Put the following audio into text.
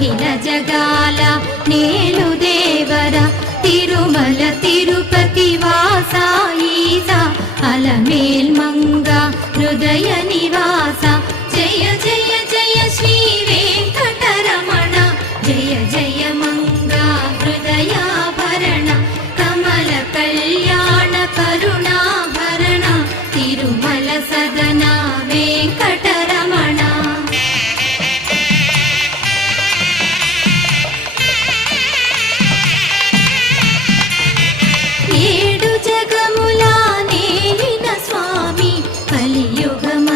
అఖిల జగాల నేలు దేవర తిరుమల తిరుపతి వాస ఈసా అలమేల్ మంగ హృదయ నివాస జయ జయ జయ శ్రీ వెంకటరమణ జయ జయ మంగ హృదయాభరణ కమల కళ్యాణ కరుణాభరణ తిరుమల సదన వెంకటరమణ. ఏడు జగములా నేలిన స్వామి కలియుగం